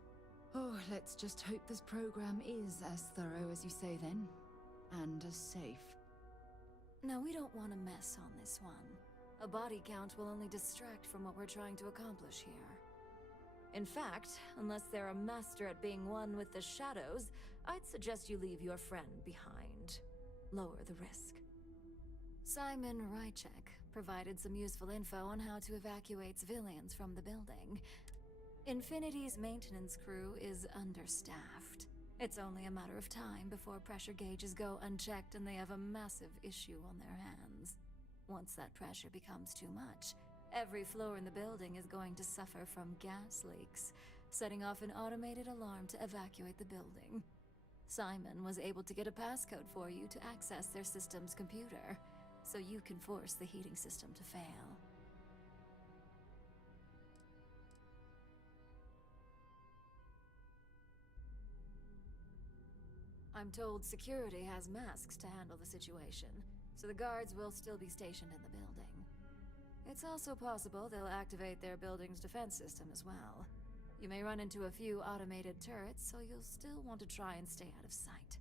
Oh, let's just hope this program is as thorough as you say then, and as safe. No, we don't want to mess on this one. A body count will only distract from what we're trying to accomplish here. In fact, unless they're a master at being one with the shadows, I'd suggest you leave your friend behind. Lower the risk. Simon Rychek provided some useful info on how to evacuate civilians from the building. Infinity's maintenance crew is understaffed. It's only a matter of time before pressure gauges go unchecked and they have a massive issue on their hands. Once that pressure becomes too much, every floor in the building is going to suffer from gas leaks, setting off an automated alarm to evacuate the building. Simon was able to get a passcode for you to access their system's computer, so you can force the heating system to fail. I'm told security has masks to handle the situation, so the guards will still be stationed in the building. It's also possible they'll activate their building's defense system as well. You may run into a few automated turrets, so you'll still want to try and stay out of sight.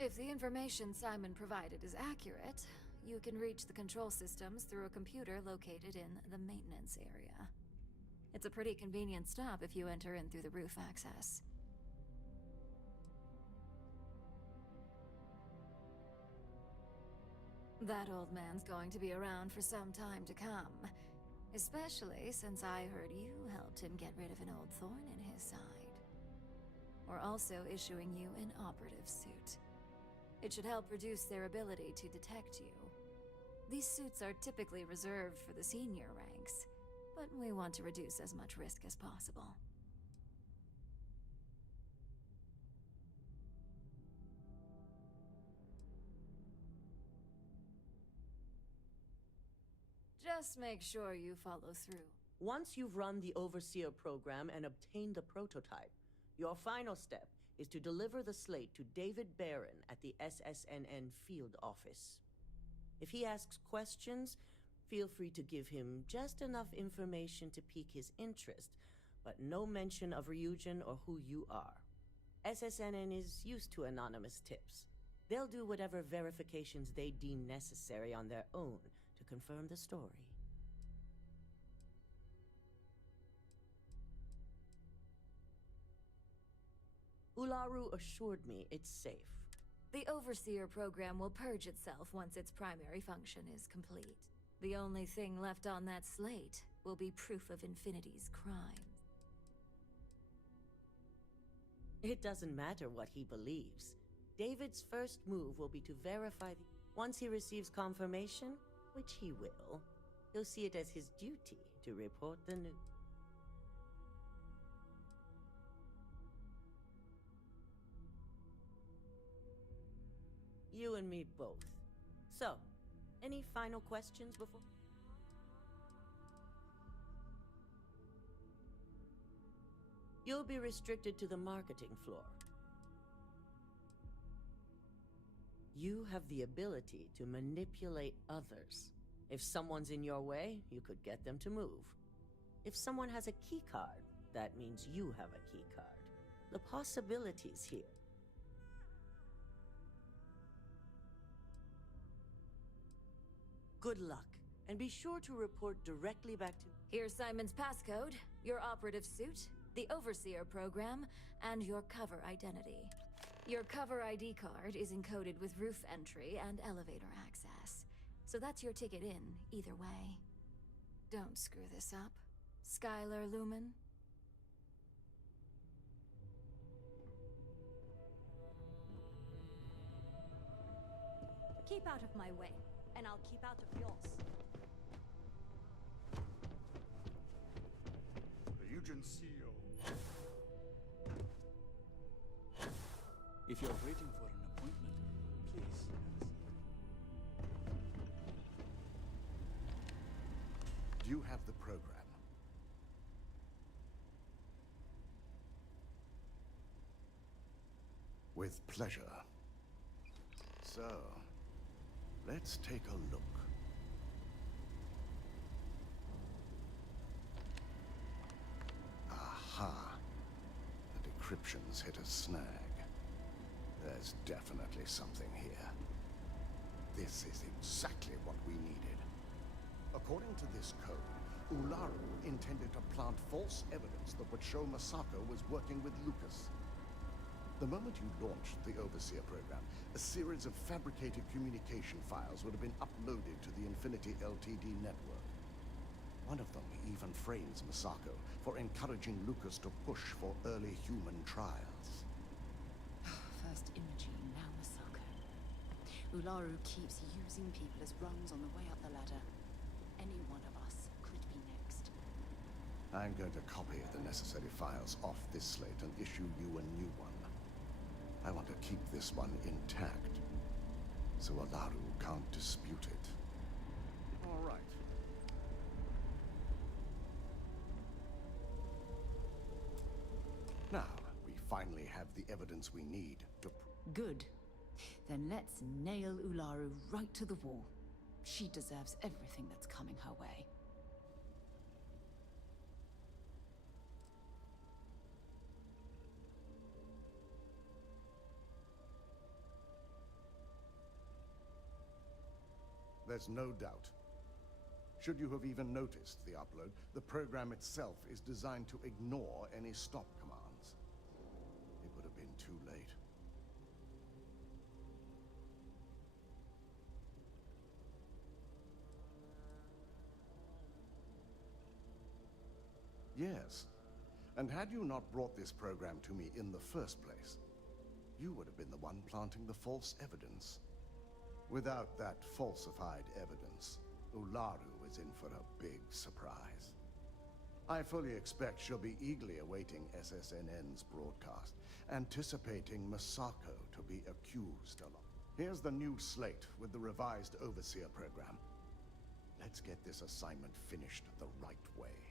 If the information Simon provided is accurate, you can reach the control systems through a computer located in the maintenance area. It's a pretty convenient stop if you enter in through the roof access. That old man's going to be around for some time to come. Especially since I heard you helped him get rid of an old thorn in his side. We're also issuing you an operative suit. It should help reduce their ability to detect you. These suits are typically reserved for the senior ranks, but we want to reduce as much risk as possible. Just make sure you follow through. Once you've run the Overseer program and obtained the prototype, your final step is to deliver the slate to David Barron at the SSNN field office. If he asks questions, feel free to give him just enough information to pique his interest, but no mention of Ryujin or who you are. SSNN is used to anonymous tips. They'll do whatever verifications they deem necessary on their own to confirm the story. Ularu assured me it's safe. The Overseer program will purge itself once its primary function is complete. The only thing left on that slate will be proof of Infinity's crimes. It doesn't matter what he believes. David's first move will be to verify the... Once he receives confirmation, which he will, he'll see it as his duty to report the news. You and me both. So, any final questions before... You'll be restricted to the marketing floor. You have the ability to manipulate others. If someone's in your way, you could get them to move. If someone has a keycard, that means you have a keycard. The possibilities here. Good luck, and be sure to report directly back to... Here's Simon's passcode, your operative suit, the Overseer program, and your cover identity. Your cover ID card is encoded with roof entry and elevator access. So that's your ticket in, either way. Don't screw this up. Skylar Lumen? Keep out of my way, and I'll keep out of yours. The Eugen CEO. If you're waiting for an appointment, please. Do you have the program? With pleasure. So, let's take a look. Aha. The decryption's hit a snag. There's definitely something here. This is exactly what we needed. According to this code, Ularu intended to plant false evidence that would show Masako was working with Lucas. The moment you launched the Overseer program, a series of fabricated communication files would have been uploaded to the Infinity Ltd network. One of them even frames Masako for encouraging Lucas to push for early human trials. First Imogene, now Masako. Ularu keeps using people as rungs on the way up the ladder. Any one of us could be next. I'm going to copy the necessary files off this slate and issue you a new one. I want to keep this one intact, so Ularu can't dispute it. All right. Now, we finally have the evidence we need to Good. Then let's nail Ularu right to the wall. She deserves everything that's coming her way. There's no doubt. Should you have even noticed the upload, the program itself is designed to ignore any stop commands. It would have been too late. Yes. And had you not brought this program to me in the first place, you would have been the one planting the false evidence. Without that falsified evidence, Ularu is in for a big surprise. I fully expect she'll be eagerly awaiting SSNN's broadcast, anticipating Masako to be accused along. Here's the new slate with the revised Overseer program. Let's get this assignment finished the right way.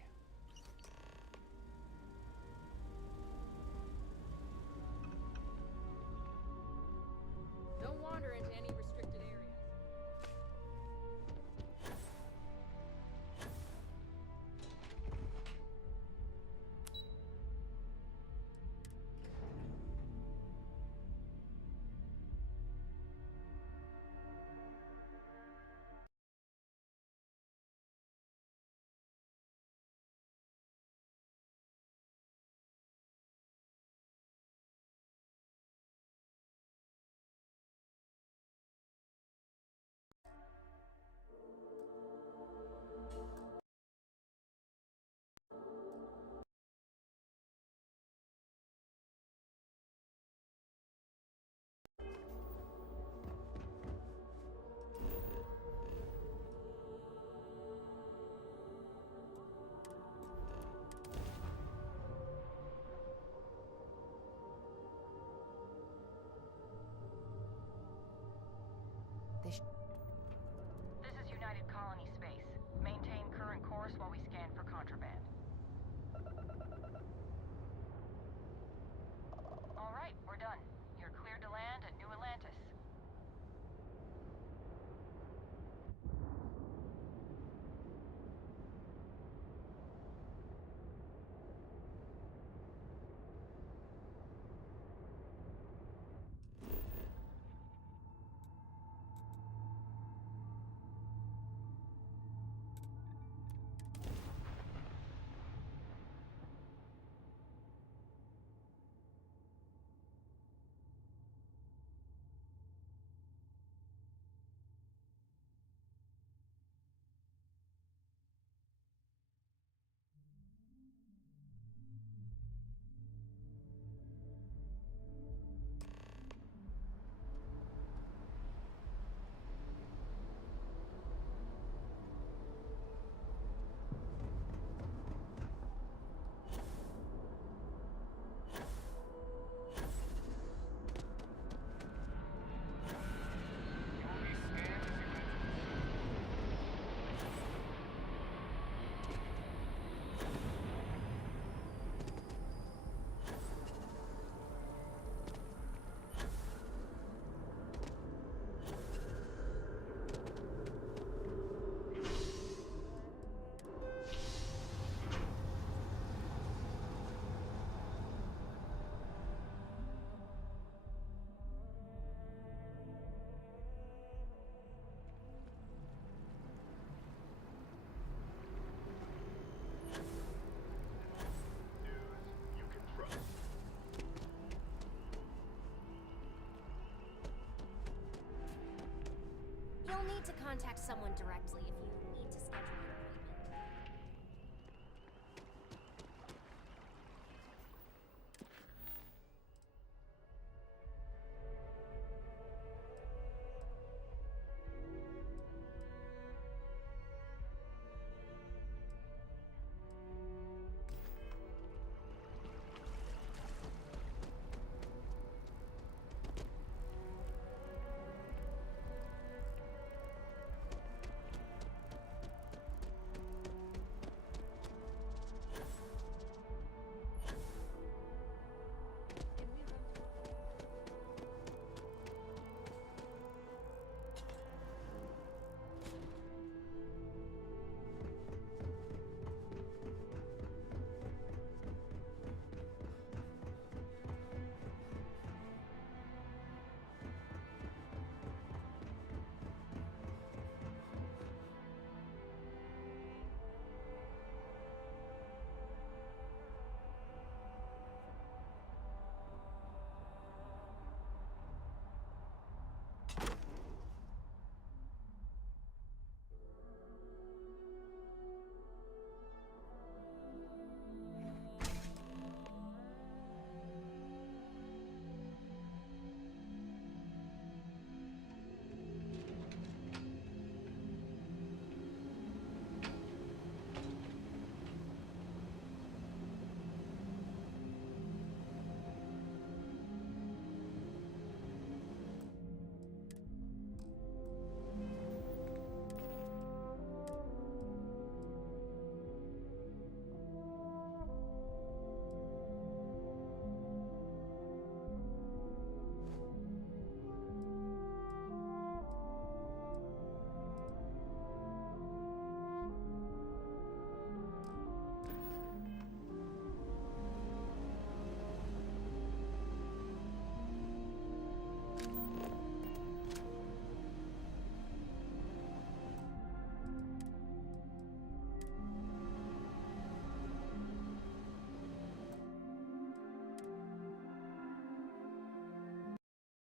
need to contact someone directly if you